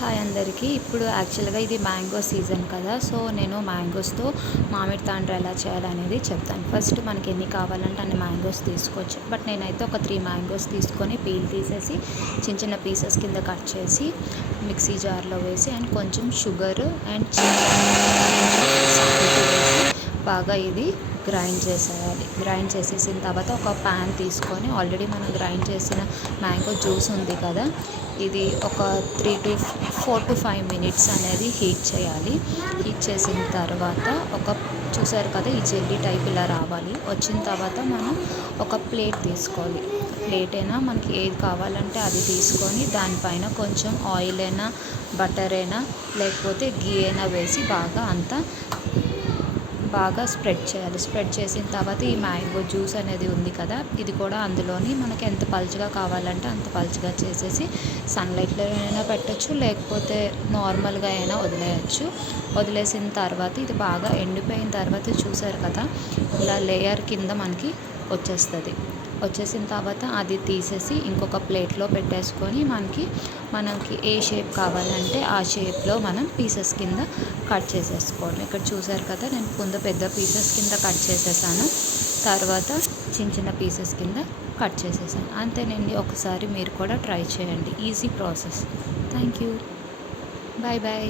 Hi అందరికీ. ఇప్పుడు యాక్చువల్గా ఇది మ్యాంగో సీజన్ కదా, సో నేను మ్యాంగోస్తో మామిడి తాండ్ర ఎలా చేయాలనేది చెప్తాను. ఫస్ట్ మనకి ఎన్ని కావాలంటే అన్ని మ్యాంగోస్ తీసుకోవచ్చు. బట్ నేనైతే ఒక 3 మ్యాంగోస్ తీసుకొని పీల్ తీసేసి చిన్న చిన్న పీసెస్ కింద కట్ చేసి మిక్సీ జార్లో వేసి అండ్ కొంచెం షుగర్ అండ్ వేసి బాగా ఇది గ్రైండ్ చేసేయాలి. గ్రైండ్ చేసేసిన తర్వాత ఒక ప్యాన్ తీసుకొని ఆల్రెడీ మనం గ్రైండ్ చేసిన మ్యాంగో జ్యూస్ ఉంది కదా, ఇది ఒక 4 to 5 మినిట్స్ అనేది హీట్ చేయాలి. హీట్ చేసిన తర్వాత చూసారు కదా, ఈ జెల్లీ టైప్ ఇలా రావాలి. వచ్చిన తర్వాత మనం ఒక ప్లేట్ తీసుకోవాలి. ప్లేట్ అయినా మనకి ఏది కావాలంటే అది తీసుకొని దానిపైన కొంచెం ఆయిల్ అయినా బటర్ అయినా లేకపోతే గీ అయినా వేసి బాగా స్ప్రెడ్ చేయాలి. స్ప్రెడ్ చేసిన తర్వాత ఈ మ్యాంగో జ్యూస్ అనేది ఉంది కదా, ఇది కూడా అందులోని మనకి ఎంత పలుచగా కావాలంటే అంత పలుచగా చేసేసి సన్లైట్లో అయినా పెట్టచ్చు, లేకపోతే నార్మల్గా అయినా వదిలేయచ్చు. వదిలేసిన తర్వాత ఇది బాగా ఎండిపోయిన తర్వాత చూసారు కదా, ఇలా లేయర్ కింద మనకి వచ్చేసిన తర్వాత అది తీసేసి ఇంకొక ప్లేట్లో పెట్టేసుకొని మనకి ఏ షేప్ కావాలంటే ఆ షేప్లో మనం పీసెస్ కింద కట్ చేసేసుకోవాలి. ఇక్కడ చూసారు కదా, నేను పెద్ద పీసెస్ కింద కట్ చేసేసాను. తర్వాత చిన్న చిన్న పీసెస్ కింద కట్ చేసేసాను. అంతేనండి. ఒకసారి మీరు కూడా ట్రై చేయండి. Easy process. Thank you. Bye bye.